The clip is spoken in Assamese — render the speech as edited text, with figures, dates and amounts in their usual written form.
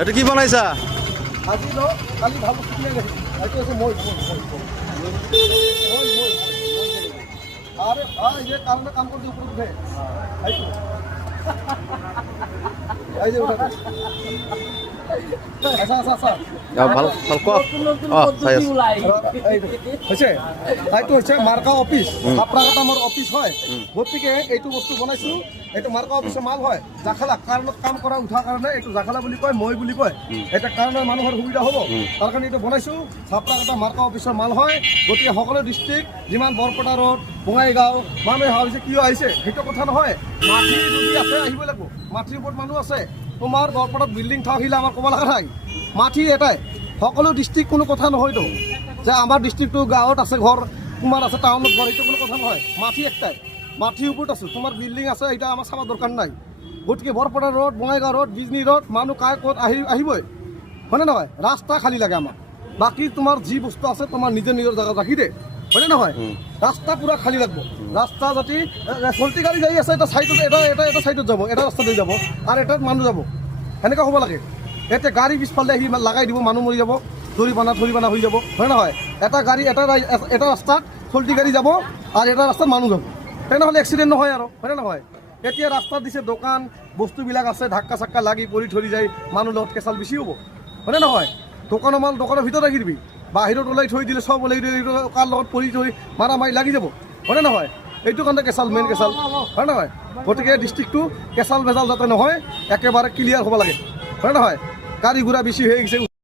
এটা কি বনাইছা? আজি ন কালি ভাল বস্তু কিনে ৰাখিছোঁ। এইটো আছে মই আরে এই কারণে কাম করতে উপরে উঠে এই যে উঠা আচ্ছা আচ্ছা আচ্ছা ভাল ভাল ক চাই আছো। হৈছে এইটো হৈছে মাৰ্কা অফিচ আপনাৰ মোৰ অফিচ হয় গতিকে এইটো বস্তু বনাইছোঁ এইটো মাৰ্কা অফিচৰ মাল হয় জাখালা কাৰণত কাম কৰা উঠাৰ কাৰণে এইটো জাখালা বুলি কয় মই বুলি কয় এটা কাৰণে মানুহৰ সুবিধা হ'ব তাৰ কাৰণে এইটো বনাইছোঁ ছাপ্ৰাকটা মাৰ্কা অফিচৰ মাল হয় গতিকে সকলো ডিষ্ট্ৰিক্ট যিমান বৰপেটা ৰোড বঙাইগাঁও মানুহে ভাবিছে কিয় আহিছে সেইটো কথা নহয় মাটি যদি আছে আহিব লাগিব মাটিৰ ওপৰত মানুহ আছে তোমাৰ বৰপেটাত বিল্ডিং থাকিলে আমাৰ ক'ব লগা নাই মাটি এটাই সকলো ডিষ্ট্ৰিক্ট কোনো কথা নহয়তো যে আমাৰ ডিষ্ট্ৰিক্টটো গাঁৱত আছে ঘৰ তোমাৰ আছে টাউনত ঘৰ এইটো কোনো কথা নহয় মাটি একটাই মাটিৰ ওপৰত আছে তোমাৰ বিল্ডিং আছে এটা আমাৰ চাব দৰকাৰ নাই গতিকে Barpeta road Bongaigaon road Bijni road মানুহ কাৰ ক'ত আহিবই হয়নে নহয় ৰাস্তা খালী লাগে আমাক বাকী তোমাৰ যি বস্তু আছে তোমাৰ নিজৰ জেগাত ৰাখি দে হয়নে নহয় ৰাস্তা পুৰা খালী লাগব ৰাস্তা যদি চলতি গাড়ী যাই আছে এটা চাইডত এটা চাইডত যাব এটা ৰাস্তা লৈ যাব আৰু এটাত মানুহ যাব সেনেকুৱা হ'ব লাগে এতিয়া গাড়ী পিছফালে আহি লগাই দিব মানুহ মৰি যাব জৰিমানা হৈ যাব হয় নহয় এটা গাড়ী এটা ৰাস্তাত চলতি গাড়ী যাব আৰু এটা ৰাস্তাত মানুহ যাব তেনেহ'লে এক্সিডেণ্ট নহয় আৰু হয়নে নহয় এতিয়া ৰাস্তাত দিছে দোকান বস্তুবিলাক আছে ধাক্কা চাক্কা লাগি পৰি ধৰি যায় মানুহ লগত কেঁচাল বেছি হ'ব হয়নে নহয় দোকানৰ মাল দোকানৰ ভিতৰত ৰাখি দিবি বাহিৰত ওলাই থৈ দিলে চব ওলাই দিলে কাৰ লগত পৰি থৈ মাৰা মাৰি লাগি যাব হয়নে নহয় এইটো কাৰণে কেঁচাল মেইন কেঁচাল হয় নহয় গতিকে ডিষ্ট্ৰিক্টটো কেঁচাল ভেজাল যাতে নহয় একেবাৰে ক্লিয়াৰ হ'ব লাগে হয় নহয় গাড়ী ঘোৰা বেছি হৈ গৈছে